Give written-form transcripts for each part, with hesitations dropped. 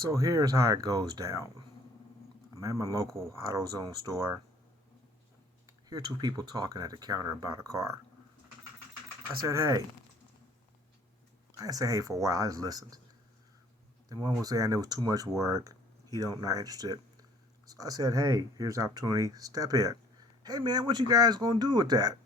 So here's how it goes down. I'm at my local AutoZone store. Hear two people talking at the counter about a car. I said, hey. I didn't say hey for a while, I just listened. Then one was saying there was too much work. He not interested. So I said, hey, here's the opportunity. Step in. Hey man, what you guys gonna do with that?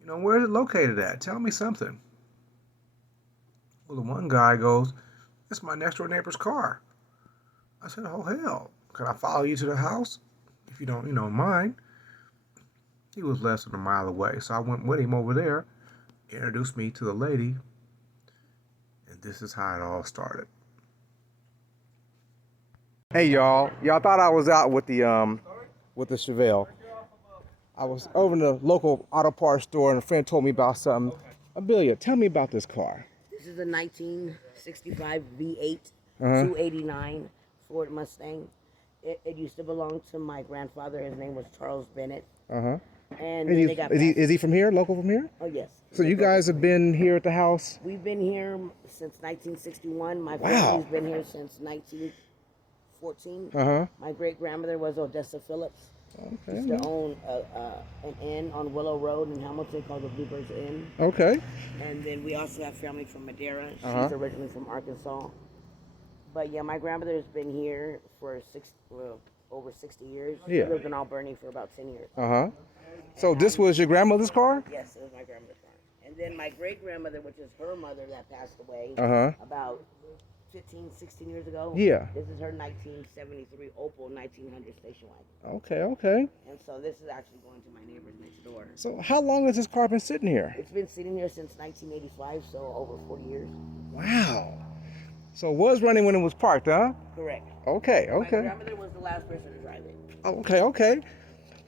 You know, where is it located at? Tell me something. Well, the one guy goes, it's my next door neighbor's car. I said, oh hell, can I follow you to the house? If you don't, mind. He was less than a mile away, so I went with him over there, introduced me to the lady, and this is how it all started. Hey y'all thought I was out with the Chevelle. I was over in the local auto parts store and a friend told me about something. Amelia, tell me about this car. This is a 1965 V8 289 Ford Mustang. It used to belong to my grandfather. His name was Charles Bennett. And is he from here? Local from here? Oh yes. So you guys have been here at the house? We've been here since 1961. My family's been here since 1914. My great grandmother was Odessa Phillips. Okay. Used to own an inn on Willow Road in Hamilton called the Bluebirds Inn. Okay. And then we also have family from Madeira. She's originally from Arkansas. But yeah, my grandmother has been here for over 60 years. She lived in Alberni for about 10 years. So this was your grandmother's car? Yes, it was my grandmother's car. And then my great grandmother, which is her mother that passed away about 15, 16 years ago. Yeah. This is her 1973 Opel 1900 station wagon. Okay. And so this is actually going to my neighbors next door. So how long has this car been sitting here? It's been sitting here since 1985, so over 40 years. Wow. So it was running when it was parked, huh? Correct. Okay. My grandmother was the last person to drive it. Okay.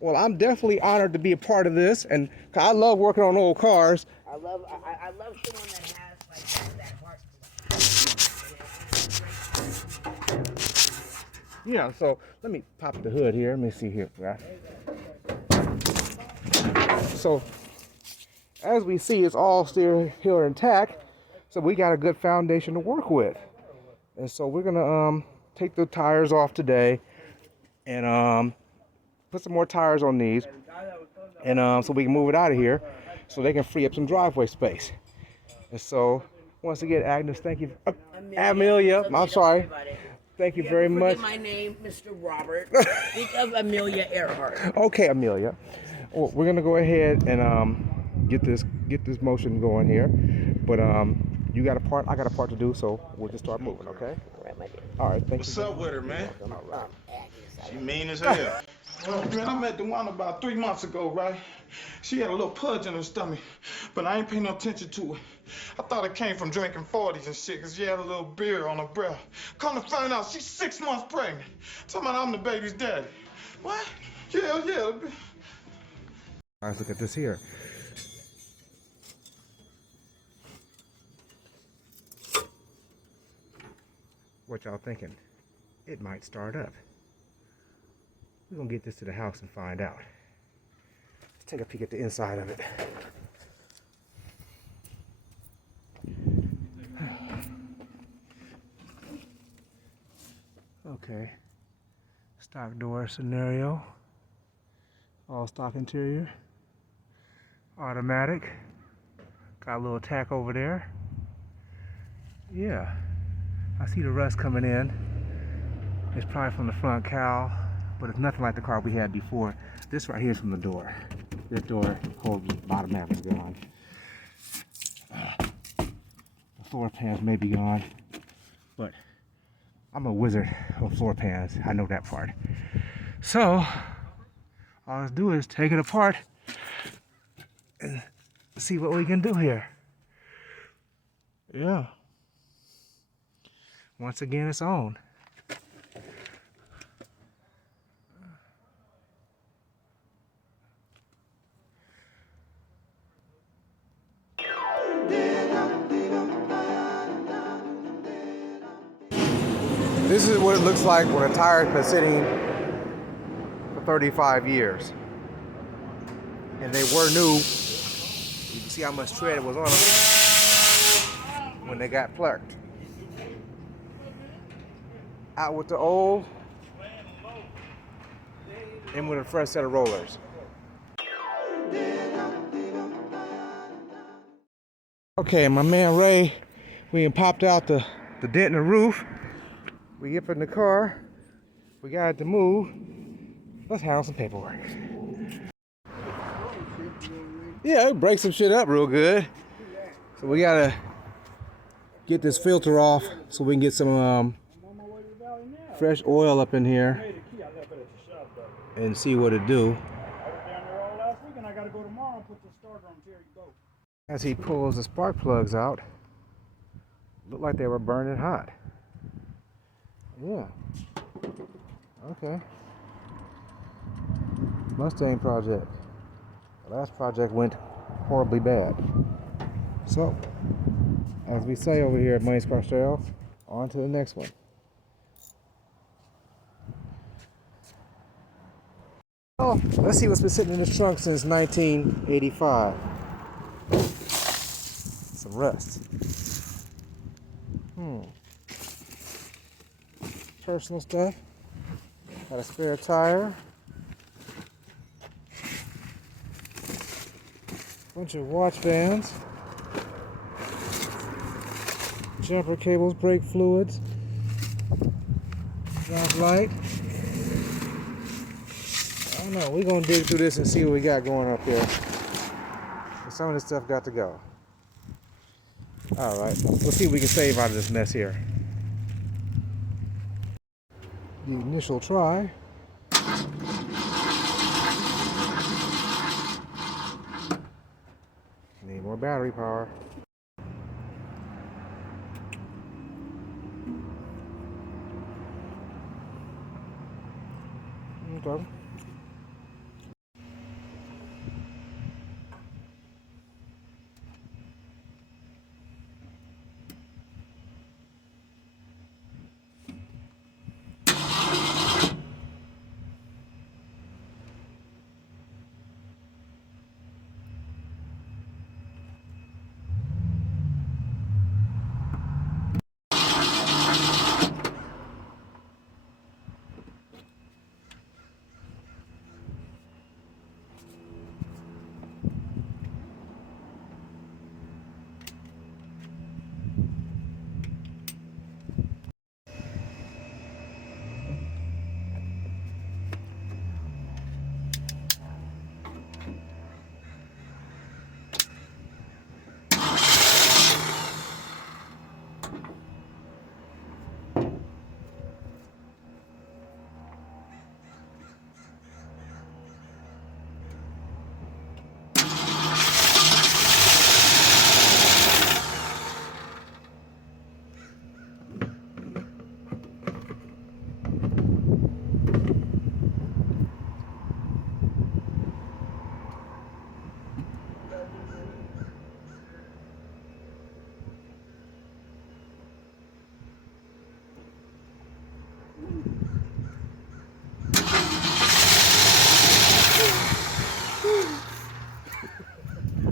Well, I'm definitely honored to be a part of this, and I love working on old cars. I love someone that has like that heart. Yeah, so let me pop the hood here. Let me see here. So, as we see, it's all still here intact. So we got a good foundation to work with. And so we're gonna take the tires off today and put some more tires on these. And so we can move it out of here so they can free up some driveway space. And so, once again, Agnes, thank you. Amelia, I'm sorry. Thank you very much. My name, Mr. Robert. Think of Amelia Earhart. Okay, Amelia. Well, we're gonna go ahead and get this motion going here. But you got a part, I got a part to do, so we'll just start moving, okay? All right, my dear. All right, thank you. What's up with her, man? Agnes, She mean as hell. Well, man, I met the one about 3 months ago, right? She had a little pudge in her stomach, but I ain't paying no attention to it. I thought it came from drinking 40s and shit, because she had a little beer on her breath. Come to find out, she's 6 months pregnant. Talking about I'm the baby's daddy. What? Yeah. All right, let's look at this here. What y'all thinking? It might start up. We're gonna get this to the house and find out. Let's take a peek at the inside of it. Okay. Stock door scenario. All stock interior. Automatic. Got a little tack over there. Yeah. I see the rust coming in. It's probably from the front cowl, but it's nothing like the car we had before. This right here is from the door. This door holds the bottom half is gone. The floor pans may be gone, but I'm a wizard on floor pans. I know that part. So, all let's do is take it apart and see what we can do here. Yeah. Once again, it's on. This is what it looks like when a tire's been sitting for 35 years. And they were new. You can see how much tread was on them when they got plucked. out with the old, in with a fresh set of rollers. Okay, my man Ray, we popped out the dent in the roof. We get in the car. We got it to move. Let's handle some paperwork. Yeah, it breaks some shit up real good. So we gotta get this filter off so we can get some fresh oil up in here and see what it do. As he pulls the spark plugs out, looked like they were burning hot. Yeah. Okay. Mustang project. The last project went horribly bad. So, as we say over here at Money's Car Trail, on to the next one. Oh, let's see what's been sitting in this trunk since 1985. Some rust. Personal stuff. Got a spare tire. Bunch of watch bands. Jumper cables, brake fluids. Drive light. I don't know. We're gonna dig through this and see what we got going up here. But some of this stuff got to go. Alright, let's see what we can save out of this mess here. The initial try. Need more battery power. Okay.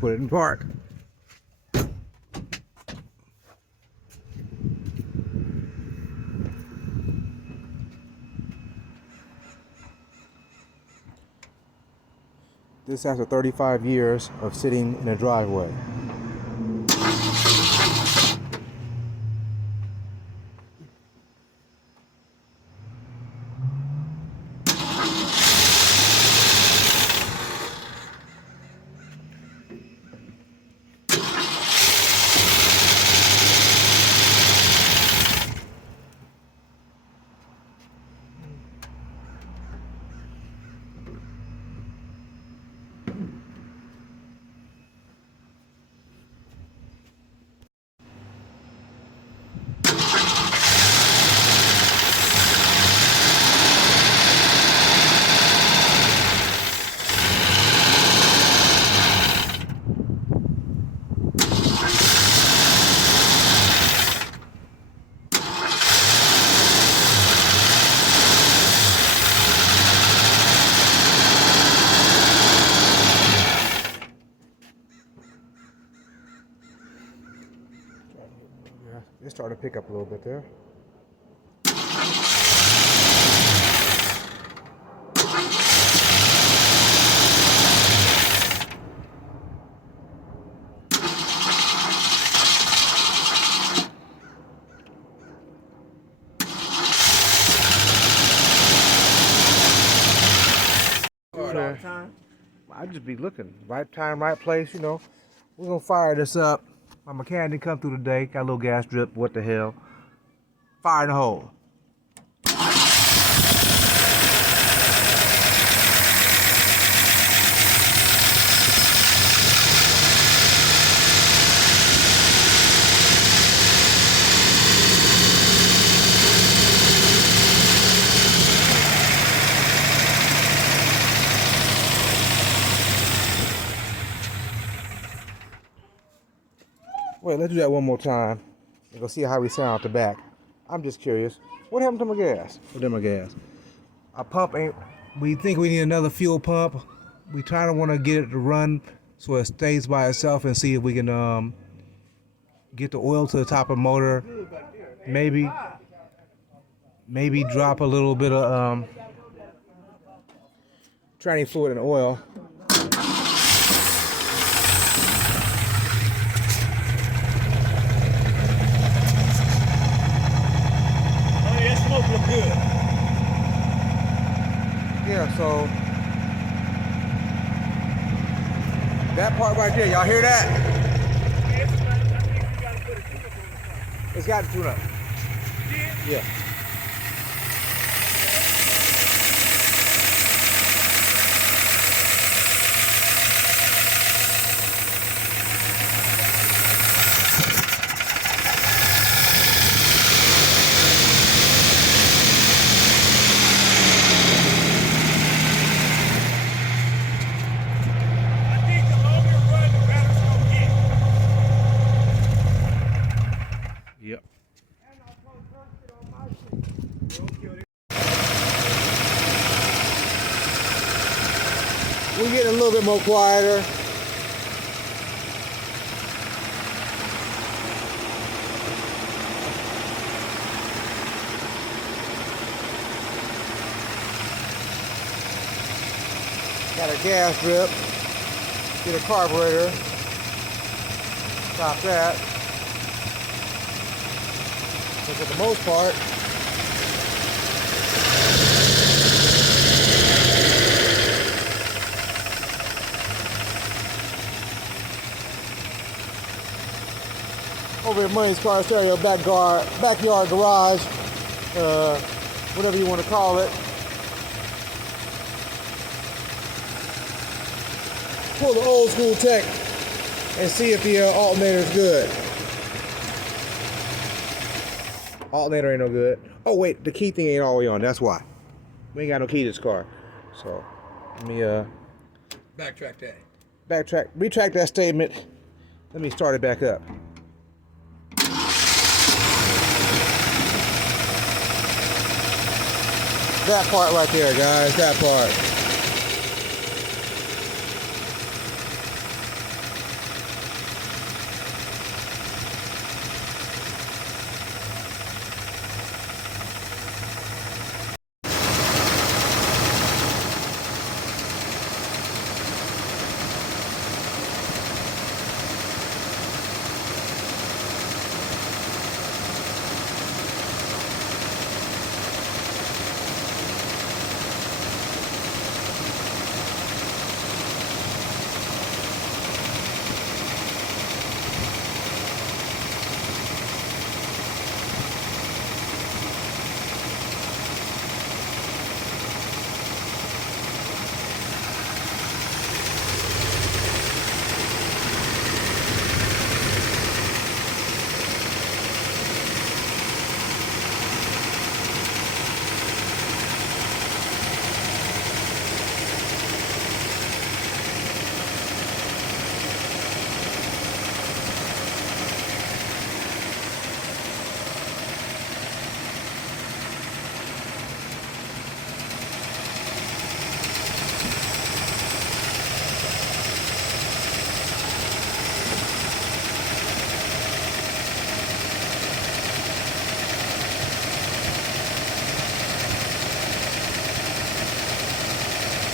Put it in park. This after 35 years of sitting in a driveway. It's starting to pick up a little bit there. it all the time? I just be looking. Right time, right place, you know. We're gonna fire this up. My mechanic didn't come through today. Got a little gas drip. What the hell? Fire in the hole. Wait, let's do that one more time. We're gonna see how we sound at the back. I'm just curious. What happened to my gas? What did my gas? Our pump ain't. We think we need another fuel pump. We try to want to get it to run so it stays by itself and see if we can get the oil to the top of the motor. Maybe drop a little bit of training fluid and oil. Look good. Yeah, so that part right there, y'all hear that? It's got to tune up. Yeah. Yep. We're getting a little bit more quieter. Got a gas drip. Get a carburetor. Stop that. But for the most part, over at Money's Car Stereo backyard garage, whatever you want to call it. Pull the old school tech and see if the alternator is good. Alternator ain't no good. Oh wait, the key thing ain't all the way on. That's why. We ain't got no key to this car. So let me Backtrack that. retract that statement. Let me start it back up. That part right there, guys. That part.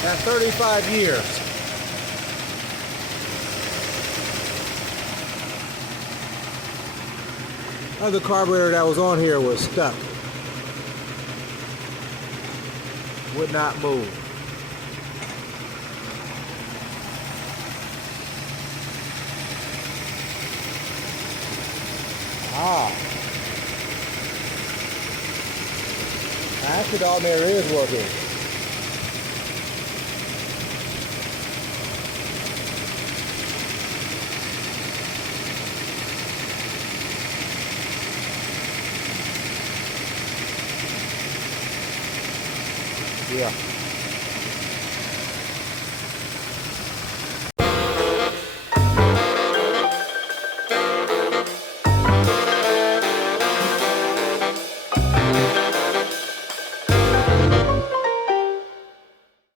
That's 35 years. Other carburetor that was on here was stuck. Would not move. Ah. Actually, the alternator is working. Yeah.